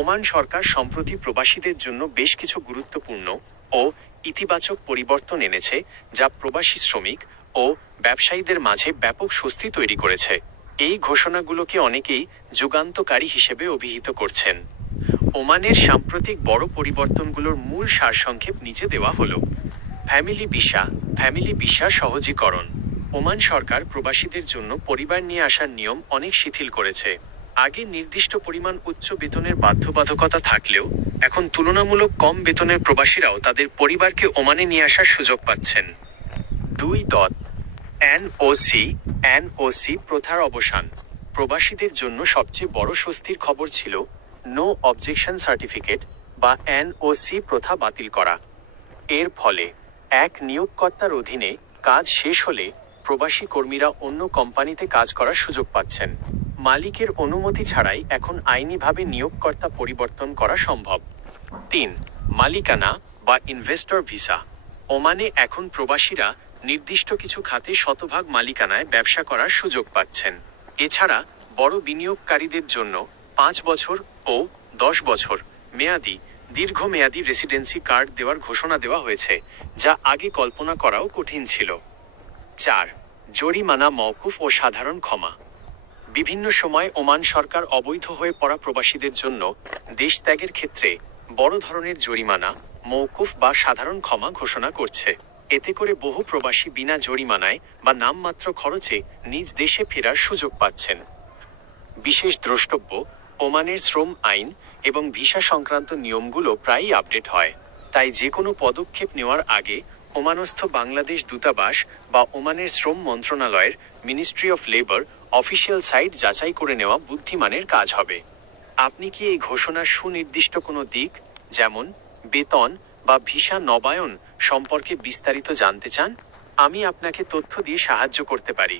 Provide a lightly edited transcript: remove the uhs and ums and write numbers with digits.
Oman সরকার সম্প্রতি প্রবাসীদের জন্য বেশ কিছু গুরুত্বপূর্ণ ও ইতিবাচক পরিবর্তন এনেছে, যা প্রবাসী শ্রমিক ও ব্যবসায়ীদের মাঝে ব্যাপক স্বস্তি তৈরি করেছে। এই ঘোষণাগুলোকে অনেকেই যুগান্তকারী হিসেবে অভিহিত করছেন। ওমানের সাম্প্রতিক বড় পরিবর্তনগুলোর মূল সারসংক্ষেপ নিচে দেওয়া হলো। ফ্যামিলি ভিসা সহজীকরণ। ওমান সরকার প্রবাসীদের জন্য পরিবার নিয়ে আসার নিয়ম অনেক শিথিল করেছে। আগে নির্দিষ্ট পরিমাণ উচ্চ বেতনের বাধ্যবাধকতা থাকলেও এখন তুলনামূলক কম বেতনের প্রবাসীরাও তাদের পরিবারকে ওমানে নিয়ে আসার সুযোগ পাচ্ছেন। 2. এনওসি প্রথার অবসান। প্রবাসীদের জন্য সবচেয়ে বড় স্বস্তির খবর ছিল নো অবজেকশন সার্টিফিকেট বা এনওসি প্রথা বাতিল করা। এর ফলে এক নিয়োগকর্তার অধীনে কাজ শেষ হলে প্রবাসী কর্মীরা অন্য কোম্পানিতে কাজ করার সুযোগ পাচ্ছেন। মালিকের অনুমতি ছাড়াই এখন আইনিভাবে নিয়োগকর্তা পরিবর্তন করা সম্ভব। 3. মালিকানা বা ইনভেস্টর ভিসা। ওমানে এখন প্রবাসীরা নির্দিষ্ট কিছু খাতে শতভাগ মালিকানায় ব্যবসা করার সুযোগ পাচ্ছেন। এছাড়া বড় বিনিয়োগকারীদের জন্য 5 বছর ও 10 বছর মেয়াদি দীর্ঘমেয়াদী রেসিডেন্সি কার্ড দেওয়ার ঘোষণা দেওয়া হয়েছে, যা আগে কল্পনা করাও কঠিন ছিল। 4. জরিমানা মওকুফ ও সাধারণ ক্ষমা। বিভিন্ন সময় ওমান সরকার অবৈধ হয়ে পড়া প্রবাসীদের জন্য দেশ ত্যাগের ক্ষেত্রে বড় ধরনের জরিমানা মওকুফ বা সাধারণ ক্ষমা ঘোষণা করছে। এতে করে বহু প্রবাসী বিনা জরিমানায় বা নামমাত্র খরচে নিজ দেশে ফেরার সুযোগ পাচ্ছেন। বিশেষ দ্রষ্টব্য, ওমানের শ্রম আইন এবং ভিসা সংক্রান্ত নিয়মগুলো প্রায়ই আপডেট হয়। তাই যে কোনো পদক্ষেপ নেওয়ার আগে ওমানস্থ বাংলাদেশ দূতাবাস বা ওমানের শ্রম মন্ত্রণালয়ের ministry of labour official site যাচাই করে নেওয়া বুদ্ধিমানের কাজ হবে। আপনি কি এই ঘোষণার সুনির্দিষ্ট কোনো দিক, যেমন বেতন বা ভিসা নবায়ন সম্পর্কে বিস্তারিত জানতে চান? আমি আপনাকে তথ্য দিয়ে সাহায্য করতে পারি।